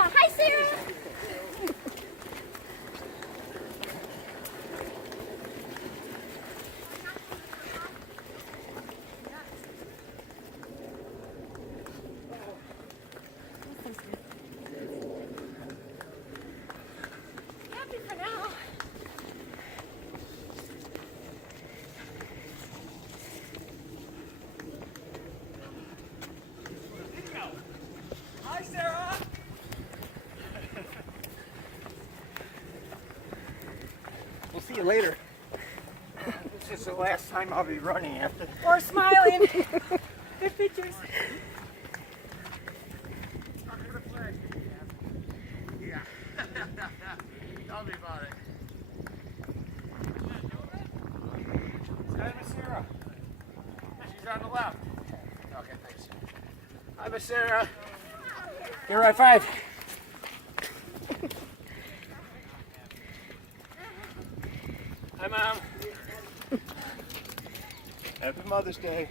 Oh, hi, Sarah. Happy for now. Hi, Sarah! We'll see you later. This is the last time I'll be running after. Or smiling. Good pictures. Yeah. Tell me about it. Hi, Miss Sarah. She's on the left. Okay, thanks. Hi, Miss Sarah. Give her a high five. Hi, Mom. Happy Mother's Day.